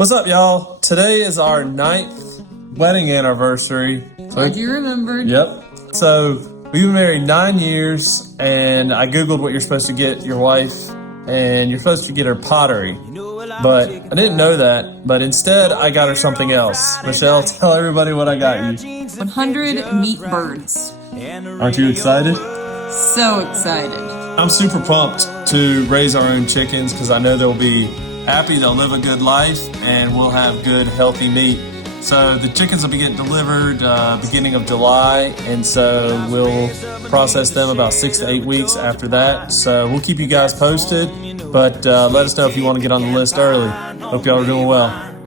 What's up, y'all? Today is our 9th wedding anniversary. Glad you remembered. Yep. So we've been married 9 years, and I Googled what you're supposed to get your wife, and you're supposed to get her pottery. But I didn't know that, but instead I got her something else. Michelle, tell everybody what I got you. 100 meat birds. Aren't you excited? So excited. I'm super pumped to raise our own chickens because I know they'll be happy, they'll live a good life, and we'll have good, healthy meat. So the chickens will be getting delivered beginning of July, and so we'll process them about 6 to 8 weeks after that. So we'll keep you guys posted, but let us know if you want to get on the list early. Hope y'all are doing well.